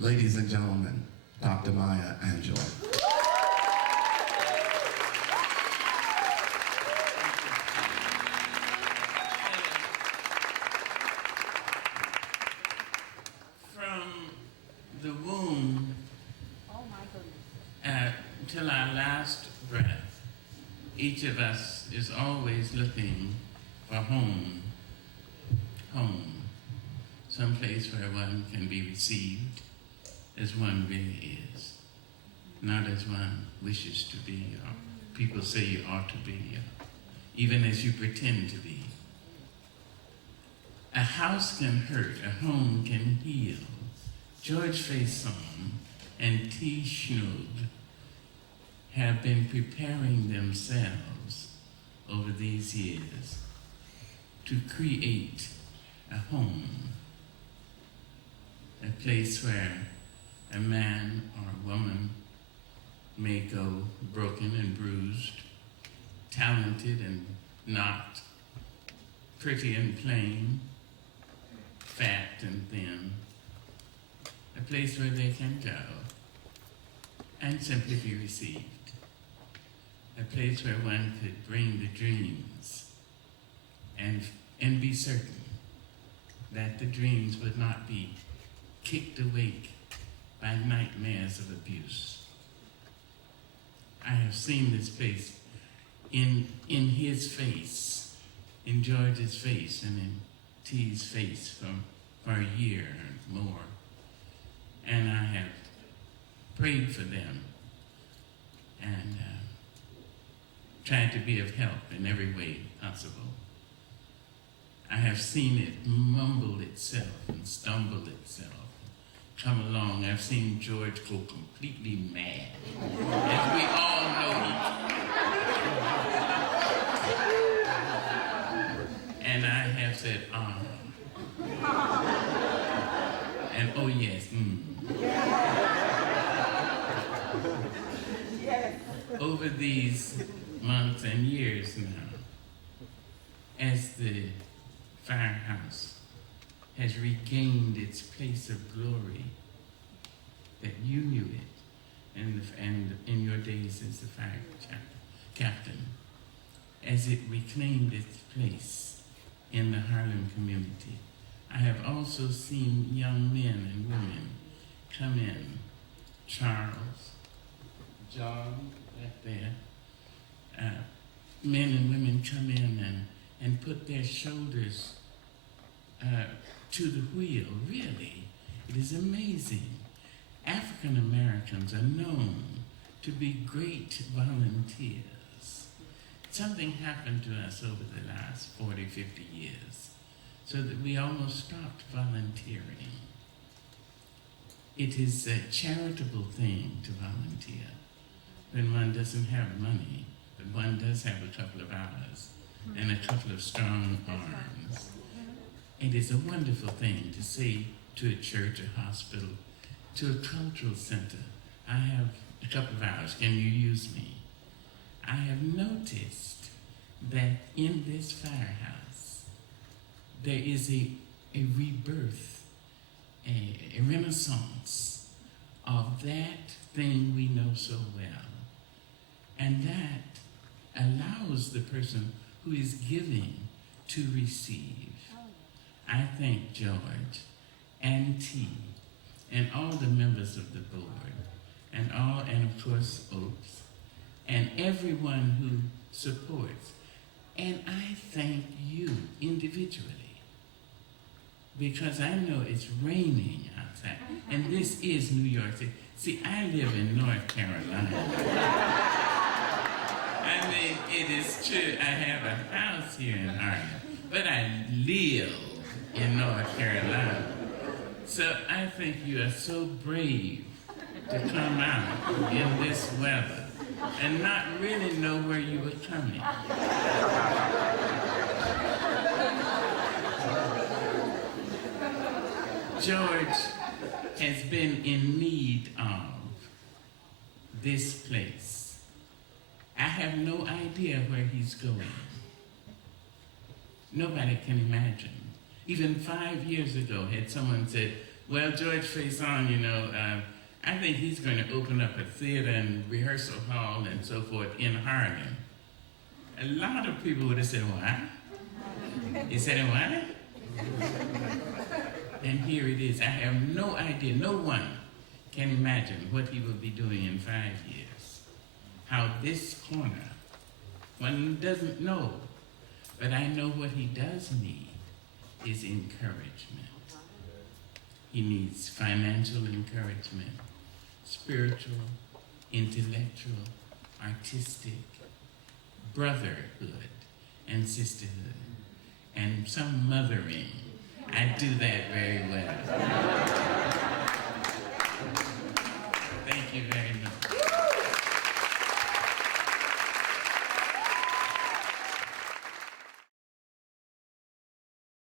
Ladies and gentlemen, Dr. Maya Angelou. From the womb till our last breath, each of us is always looking for home, someplace where one can be received as one really is, not as one wishes to be, or people say you ought to be, or even as you pretend to be. A house can hurt, a home can heal. George Faison and T. Schnoog have been preparing themselves over these years to create a home, a place where a man or a woman may go broken and bruised, talented and not, pretty and plain, fat and thin, a place where they can go and simply be received, a place where one could bring the dreams and be certain that the dreams would not be kicked awake by nightmares of abuse. I have seen this place in his face, in George's face, and in T's face for a year and more. And I have prayed for them and tried to be of help in every way possible. I have seen it mumble itself and stumble itself, come along. I've seen George go completely mad, as we all know he can. And I have said, and oh yes, Over these months and years now, as the firehouse has regained its place of glory, that you knew it, and in your days as the fire captain, as it reclaimed its place in the Harlem community. I have also seen young men and women come in, Charles, John, back there, men and women come in and put their shoulders to the wheel, really. It is amazing. African Americans are known to be great volunteers. Something happened to us over the last 40, 50 years, so that we almost stopped volunteering. It is a charitable thing to volunteer when one doesn't have money, but one does have a couple of hours and a couple of strong arms. It is a wonderful thing to say to a church, a hospital, to a cultural center, I have a couple of hours, can you use me? I have noticed that in this firehouse, there is a rebirth, a renaissance of that thing we know so well. And that allows the person who is giving to receive. I thank George and T and all the members of the board and of course Oaks and everyone who supports. And I thank you individually, because I know it's raining outside, and this is New York City. See, I live in North Carolina. I mean, it is true, I have a house here in Harlem, but I live in North Carolina. So I think you are so brave to come out in this weather and not really know where you were coming. George has been in need of this place. I have no idea where he's going. Nobody can imagine. Even 5 years ago, had someone said, Well, George Faison, I think he's going to open up a theater and rehearsal hall and so forth in Harlem. A lot of people would have said, what? He said, what? And here it is. I have no idea. No one can imagine what he will be doing in 5 years. How this corner, one doesn't know, but I know what he does need is encouragement. He needs financial encouragement, spiritual, intellectual, artistic, brotherhood, and sisterhood, and some mothering. I do that very well.